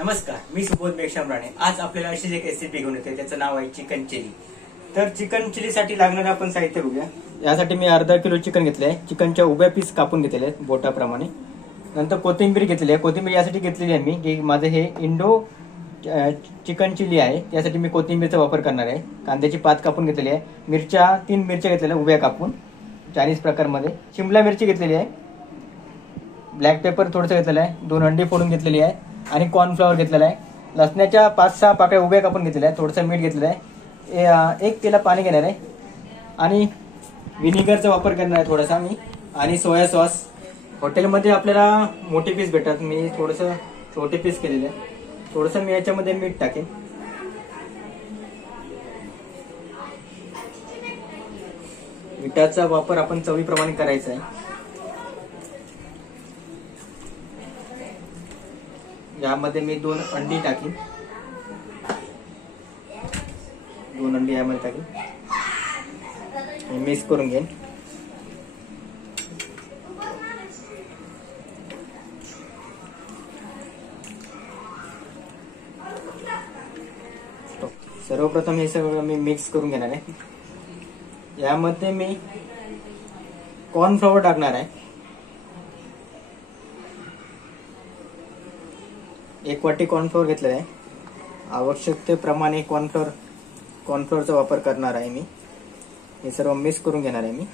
नमस्कार, मी सुबोध मेघशामराणे। आज आपल्याला अशीच एक रेसिपी घेऊन येते, त्याचं नाव आहे चिकन चिली। तर चिकन चिली साठी लागणारं आपण साहित्य बघूया। यासाठी मी अर्धा किलो चिकन घेतले आहे। चिकनच्या उभ्या पीस कापून घेतलेले आहेत बोटाप्रमाणे। नंतर कोथिंबीर घेतलेली आहे। कोथिंबीर यासाठी घेतलेली आहे मी की माझं हे इंडो चिकन चिली आहे, त्यासाठी मी कोथिंबीरचा वापर करणार आहे। कांद्याची पात कापून घेतलेली आहे। मिरच्या 3 मिरच्या घेतलेल्या उभ्या कापून चायनीज प्रकारमध्ये। शिमला मिरची घेतलेली आहे। ब्लॅक पेपर थोडंसं घेतलेलं आहे। 2 अंडी फोडून घेतलेली आहे आणि कॉर्नफ्लॉवर घेतलेला आहे। लसणाच्या 5-6 पाकळ्या उभ्या कापून घेतलेल्या आहेत। थोडंसं मीठ घेतलेलं आहे। 1 पेला पाणी घेणार आहे आणि विनेगरचा वापर करणार आहे थोडासा मी, आणि सोया सॉस। हॉटेलमध्ये आपल्याला मोठे पीस भेटतात, मी थोडंसं छोटे पीस केलेले आहे। थोडंसं मी याच्यामध्ये मीठ टाकेन। मिठाचा वापर आपण चवीप्रमाणे करायचा आहे। यामध्ये मी 2 अंडी टाकीन। 2 अंडी यामध्ये टाकीन, मिक्स करून घेईन। सर्वप्रथम हे सगळं मी मिक्स करून घेणार आहे। यामध्ये मी कॉर्नफ्लॉवर टाकणार आहे। 1 वाटी कॉर्नफ्लोअर घेतलेला आहे। आवश्यकतेप्रमाणे कॉर्नफ्लोअरचा वापर करणार आहे मी। हे सर्व मिक्स करून घेणार आहे मी।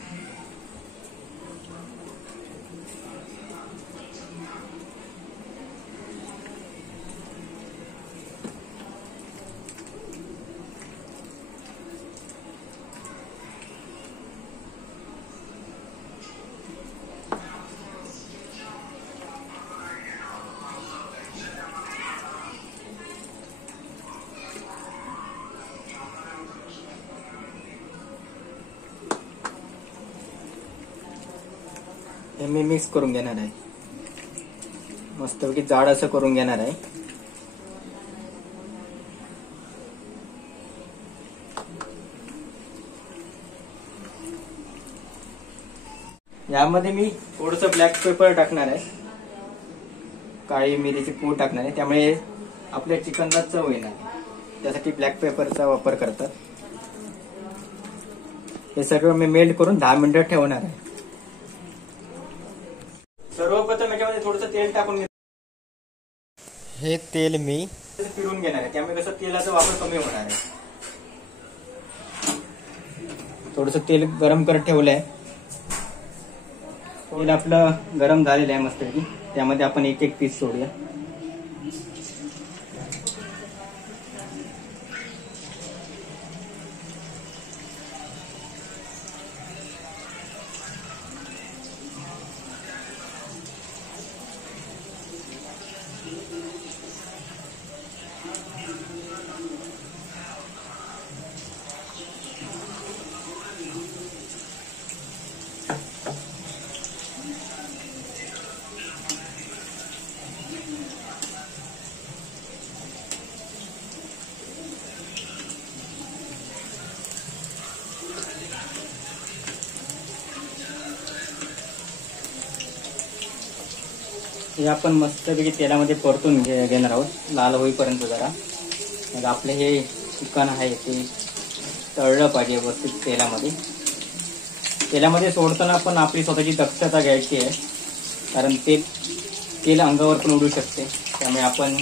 हे मी मिक्स करून घेणार आहे। मस्तपैकी जाड असं करून घेणार आहे। यामध्ये मी थोडंसं ब्लॅक पेपर टाकणार आहे। काळी मिरीची पूड टाकणार आहे, त्यामुळे आपल्या चिकनला चव येणार। त्यासाठी ब्लॅक पेपरचा वापर करतात। हे सगळं मी मेल्ट करून 10 मिनिटं ठेवणार आहे। सर्वप्रथम याच्यामध्ये थोडंसं तेल टाकून हे तेल मी फिरून घेणार आहे, त्यामुळे कसं तेलाचा वापर कमी होणार आहे। थोडंसं तेल गरम करत ठेवलंय। तेल आपलं गरम झालेलं आहे मस्तपैकी। त्यामध्ये आपण एक पीस सोडूया। हे आपण मस्तपैकी तेलामध्ये परतून घेणार आहोत, लाल होईपर्यंत जरा। मग आपले हे चिकन आहे ते तळलं पाहिजे व्यवस्थित तेलामध्ये। तेलामध्ये सोडताना पण आपली स्वतःची दक्षता घ्यायची आहे, कारण तेल अंगावर पण उडू शकते। त्यामुळे आपण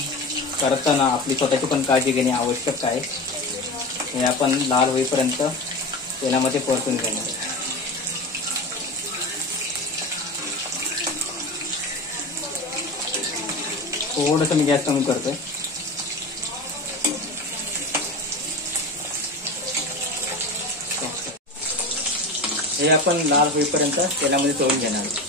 करताना आपली स्वतःची पण काळजी घेणे आवश्यक आहे। हे आपण लाल होईपर्यंत तेलामध्ये परतून घेणार आहे। थोडंसं मी गॅस कमी करतोय। हे आपण लाल होईपर्यंत तेलामध्ये तळून घेणार आहे।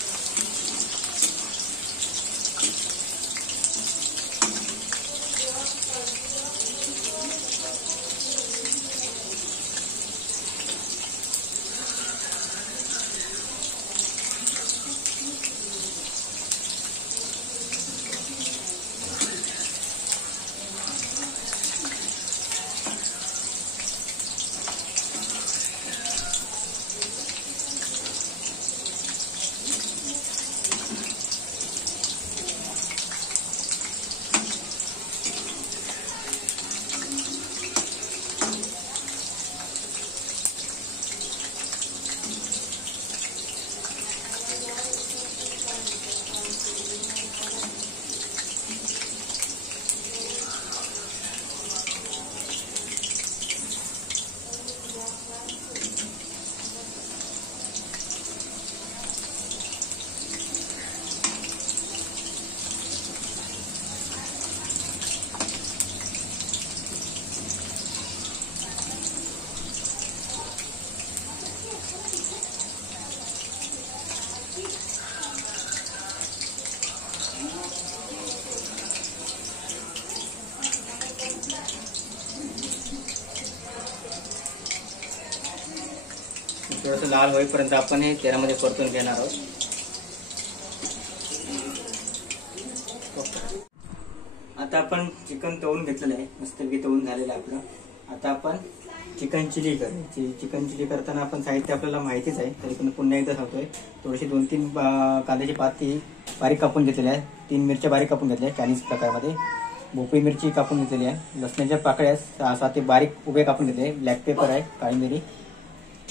थोडंसं लाल होईपर्यंत आपण हे तेलामध्ये परतून घेणार आहोत. आता आपण चिकन तळून घेतलेलं आहे, मस्तपैकी तळून झालेलं आहे आपलं. आता आपण चिकन चिली करायची. चिकन चिली करताना आपण साहित्य आपल्याला माहितीच आहे, तरी पण पुन्हा एकदा सांगतोय. थोडीशी 2-3 कांद्याची पाती बारीक कापून घेतलेली आहे. 3 मिरच्या बारीक कापून घेतल्या आहेत चायनीज प्रकारमध्ये. भोपळी मिरची कापून घेतलेली आहे. लसणाच्या पाकळ्या 6 ते बारीक उभे कापून घेतले. ब्लॅक पेपर आहे, काळी मिरी.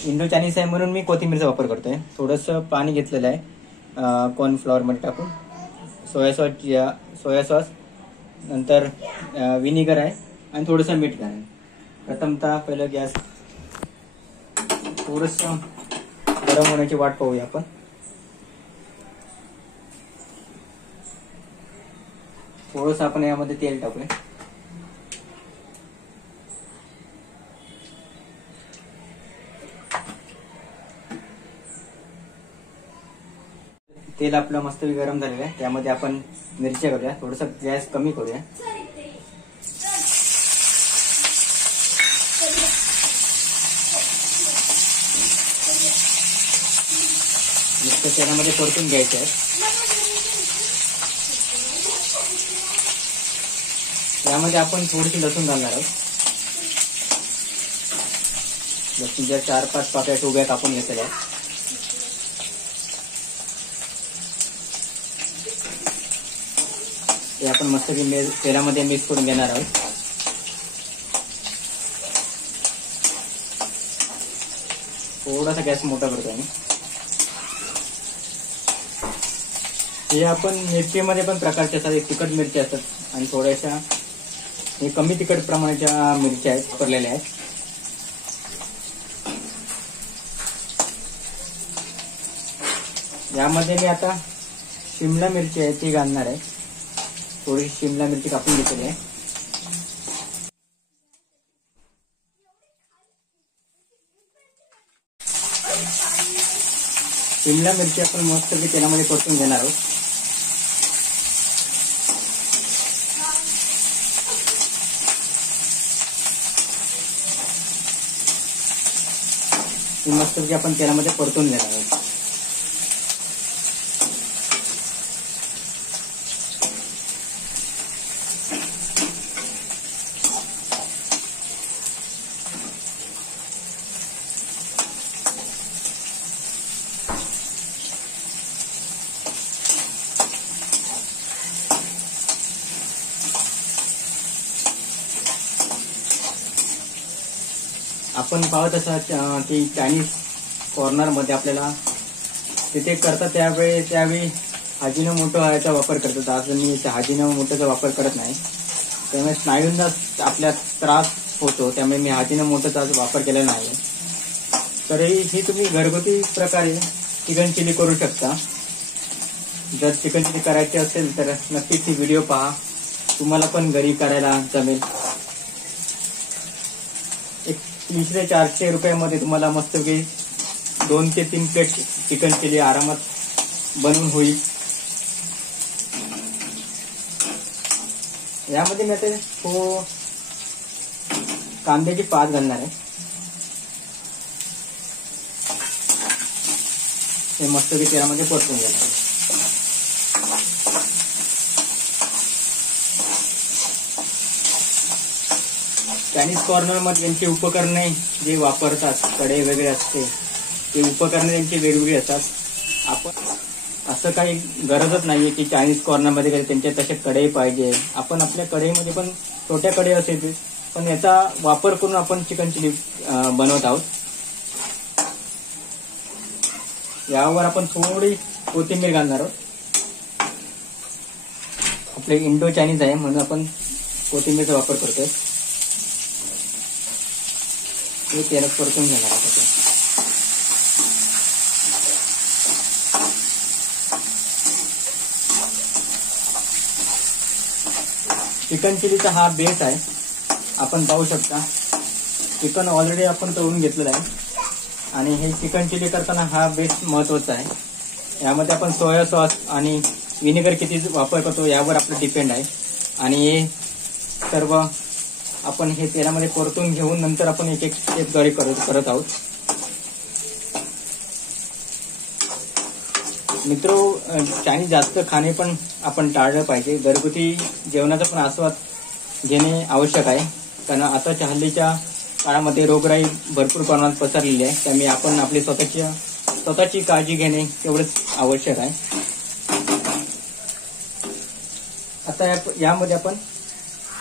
इंडो चायनीज आहे म्हणून मी कोथिंबीरचा वापर करतोय. थोडंसं पाणी घेतलेलं आहे कॉर्नफ्लॉवरमध्ये टाकून. सोया सॉस, नंतर विनेगर आहे आणि थोडंसं मीठ घालेल. प्रथमतः पहिलं गॅस थोडंसं गरम होण्याची वाट पाहूया आपण. थोडंसं आपण यामध्ये तेल टाकूया. तेल आपलं मस्त गरम झालेलं आहे. त्यामध्ये आपण मिरच्या करूया. थोडंसं गॅस कमी करूया. नुसतं तेलामध्ये परतून घ्यायचे आहे. यामध्ये आपण थोडीशी लसूण घालणार आहोत. लसूणच्या 4-5 पाकळ्या उभ्या कापून घेतलेल्या आहेत. ते आपण मस्त तेलामध्ये मिक्स करून घेणार आहोत. थोडासा गॅस मोठा करतो आम्ही. हे आपण मिरचीमध्ये पण प्रकारचे असतात. तिखट मिरची असतात आणि थोड्याशा हे कमी तिखट प्रमाणाच्या मिरच्या आहेत वापरलेल्या आहेत. यामध्ये मी आता शिमला मिरची आहे ती घालणार आहे. थोडी शिमला मिरची कापून घेतलेली आहे. शिमला मिरची आपण मस्तपैकी तेलामध्ये परतून घेणार आहोत. ही मस्तपैकी आपण तेलामध्ये परतून घेणार आहोत. आपण पाहत असा की चायनीज कॉर्नर मध्ये आपल्याला तिथे करतात त्यावेळी अजिनोमोटो याचा वापर करतात. आज मी अजिनोमोटोचा वापर करत नाही, त्यामुळे स्नायूंना आपल्या त्रास होतो. त्यामुळे मी अजिनोमोटोचा वापर केलेला नाही. तरी ही तुम्ही घरगुती प्रकारे चिकन चिली करू शकता. जर चिकन चिली करायची असेल तर नक्कीच ही व्हिडिओ पहा, तुम्हाला पण घरी करायला जमेल. 300 ते 400 रुपयामध्ये तुम्हाला मस्तपैकी 2 ते 3 प्लेट चिकन चिली आरामात बनवून होईल. यामध्ये मी आता कांद्याची पात घालणार आहे. हे मस्तपैकी तेलामध्ये परतून घेणार आहे. चायनीज कॉर्नर मध्ये यांची उपकरणे जे वापरतात, कढई वगैरे असते, ते उपकरणे त्यांची वेगवेगळी असतात. आपण असं काही गरजच नाहीये की चायनीज कॉर्नर मध्ये त्यांच्या तसे कढई पाहिजे. आपण आपल्या कढईमध्ये पण छोट्या कढई असेल, पण याचा वापर करून आपण चिकन चिली बनवत आहोत. यावर आपण थोडी कोथिंबीर घालणार आहोत. आपले इंडो चायनीज आहे म्हणून आपण कोथिंबीरचा वापर करतोय. हे तेलात परतून घेणार आहोत. चिकन चिलीचा हा बेस आहे. आपण पाहू शकता चिकन ऑलरेडी आपण तळून घेतलेलं आहे आणि हे चिकन चिली करताना हा बेस महत्वाचा आहे. यामध्ये आपण सोया सॉस आणि विनेगर किती वापर करतो यावर आपलं डिपेंड आहे. आणि हे सर्व आपण हे तेलामध्ये परतून घेऊन नंतर आपण एक स्टेपद्वारे करत आहोत. मित्रो, चायनीज जास्त खाणे पण आपण टाळलं पाहिजे. घरगुती जेवणाचा पण आस्वाद घेणे आवश्यक आहे, कारण आताच्या हल्लीच्या काळामध्ये रोगराई भरपूर प्रमाणात पसरलेली आहे. त्यामुळे आपण आपली स्वतःची काळजी घेणे तेवढंच आवश्यक आहे. आता यामध्ये आपण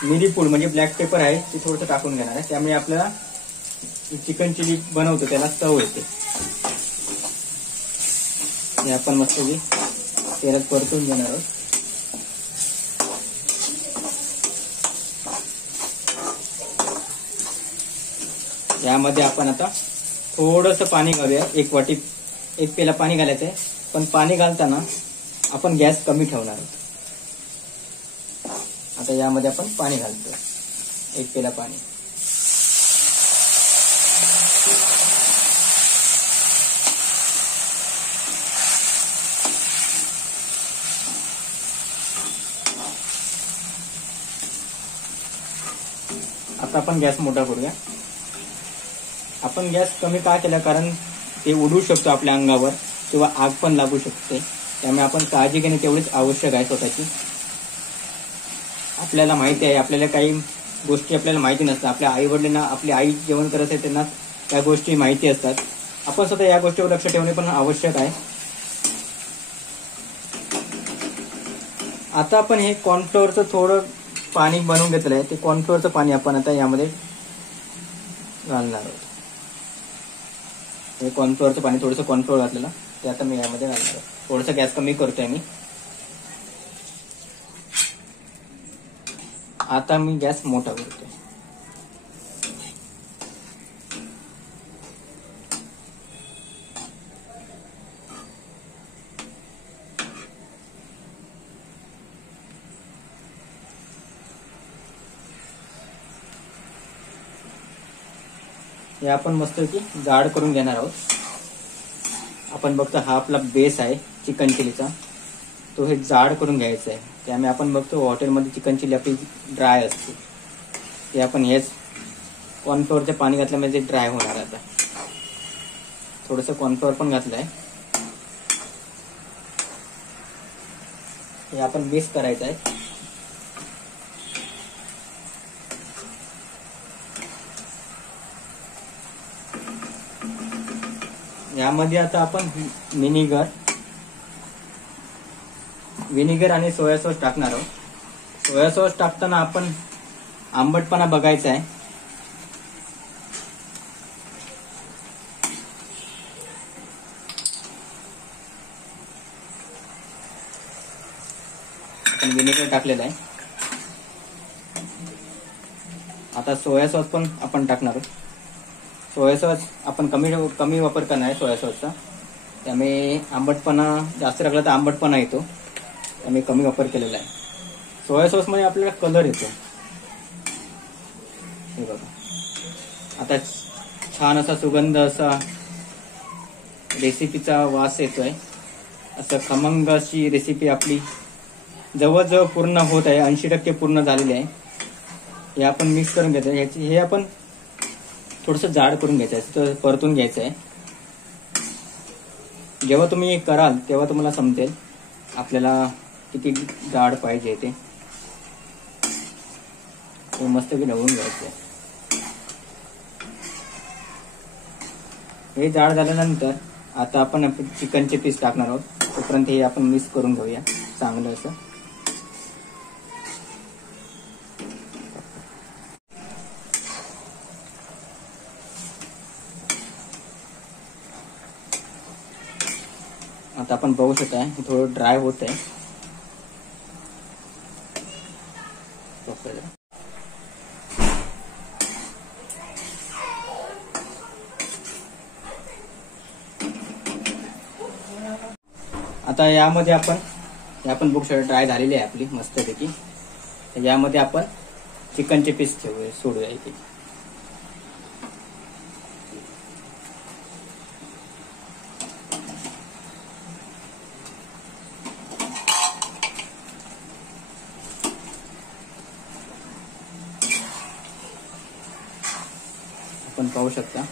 मिरी पूड म्हणजे ब्लॅक पेपर आहे ते थोडंसं टाकून घेणार आहे. त्यामुळे आपल्याला चिकन चिली बनवतो त्याला चव येते. हे आपण मस्त तेलात परतून घेणार आहोत. यामध्ये आपण आता थोडंसं पाणी घालूया. एक पेला पाणी घालायचं आहे, पण पाणी घालताना आपण गॅस कमी ठेवणार आहोत. आता यामध्ये आपण पाणी घालतो, 1 पेला पाणी. आता आपण गॅस मोठा करूया. आपण गॅस कमी का केला, कारण ते उडू शकतो आपल्या अंगावर किंवा आग पण लागू शकते. त्यामुळे आपण काळजी घेणे तेवढीच आवश्यक आहे स्वतःची. आपल्याला माहिती आहे, आपल्याला काही गोष्टी आपल्याला माहिती नसतात. आपल्या आई वडिलांना आपली आई जेवण करत आहे त्यांना त्या गोष्टी माहिती असतात. आपण स्वतः या गोष्टीवर लक्ष ठेवणे पण आवश्यक आहे. आता आपण हे कॉर्नफ्लोअरचं थोडं पाणी बनवून घेतलं आहे. ते कॉर्नफ्लोअरचं पाणी आपण आता यामध्ये घालणार आहोत. हे कॉर्नफ्लोअरचं पाणी, थोडंसं कॉर्नफ्लोअर घातलेलं ते आता मी यामध्ये घालणार आहे. थोडंसं गॅस कमी करतोय मी. आता मी गॅस मोठा करतोय. हे आपण मस्तपैकी जाड करून घेणार आहोत. आपण बघतो हा आपला बेस आहे चिकन चिलीचा, तो हे जाड करून घ्यायचा आहे. त्यामुळे आपण बघतो हॉटेलमध्ये चिकन चिली आपली ड्राय असते, ते आपण हेच कॉर्नफ्लोअरचं पाणी घातल्यामुळे ते ड्राय होणार. आता थोडंसं कॉर्नफ्लोअर पण घातलं आहे. हे आपण बेस करायचं आहे. यामध्ये आता आपण विनेगर आणि सोया सॉस टाकणार आहोत. सोया सॉस टाकताना आपण आंबटपणा बघायचा आहे. आपण विनेगर टाकलेलं आहे. आता सोया सॉस पण आपण टाकणार आहोत. सोया सॉस आपण कमी वापर करणार आहे सोया सॉसचा. त्यामुळे आंबटपणा जास्त लागला तर आंबटपणा येतो, त्यामुळे कमी वापर केलेला आहे. सोया सॉसमध्ये आपल्याला कलर येतो. हे बघा, आता छान असा सुगंध असा रेसिपीचा वास येतोय. असं खमंग अशी रेसिपी आपली जवळजवळ पूर्ण होत आहे. 80% पूर्ण झालेली आहे. हे आपण मिक्स करून घ्यायचं. हे आपण थोडंसं जाड करून घ्यायचं आहे, तर परतून घ्यायचं आहे. जेव्हा तुम्ही कराल तेव्हा तुम्हाला समजेल आपल्याला किती जाड पाहिजे ते. मस्तपैकी ढवळून घ्यायचं आहे. हे जाड झाल्यानंतर आता आपण चिकनचे पीस टाकणार आहोत. तोपर्यंत हे आपण मिक्स करून घेऊया चांगलं असं. आता आपण बघू शकता हे थोडं ड्राय होत आहे. आता यामध्ये आपण बघू शकता ड्राय झालेली आहे आपली मस्तपैकी. यामध्ये आपण चिकनचे पीस सोडूया इथे. आपण पाहू शकता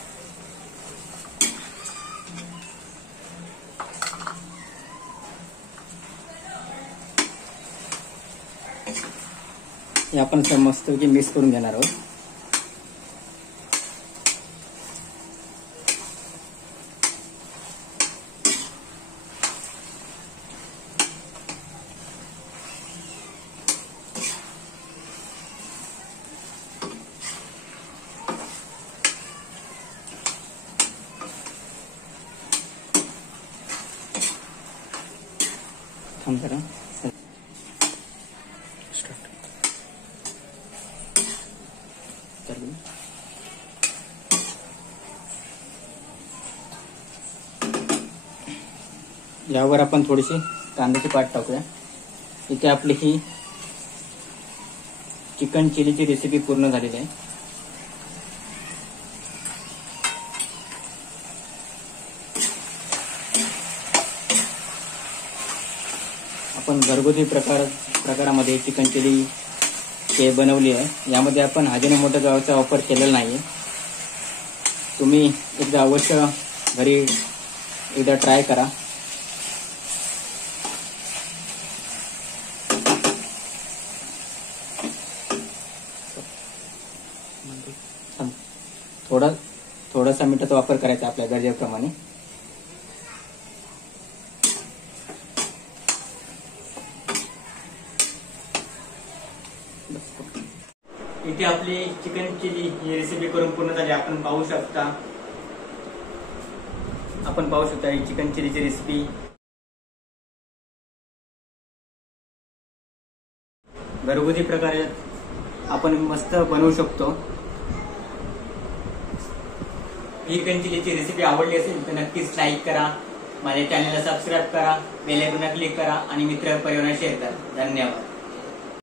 हे आपण मस्तपैकी मिक्स करून घेणार आहोत. थांब जरा. यावर आपण थोडीशी कांद्याची पात टाकूया. इथे आपली ही चिकन चिलीची रेसिपी पूर्ण झालेली आहे. आपण घरगुती प्रकारामध्ये चिकन चिली हे बनवली आहे. यामध्ये आपण अजिनोमोटोचा वापर केलेला नाही. तुम्ही एकदा अवश्य घरी एकदा ट्राय करा. थोडासा मिठाचा वापर करायचा आपल्या गरजेप्रमाणे. इथे आपली चिकन चिली ही रेसिपी करून पूर्ण झाली. आपण पाहू शकता ही चिकन चिलीची रेसिपी घरगुती प्रकारे आपण मस्त बनवू शकतो. ही चिकन चिलीची रेसिपी आवडली असेल तर नक्कीच लाईक करा, माझ्या चॅनलला सबस्क्राईब करा, बेल आयकॉनला क्लिक करा आणि मित्र परिवारांना शेअर करा. धन्यवाद.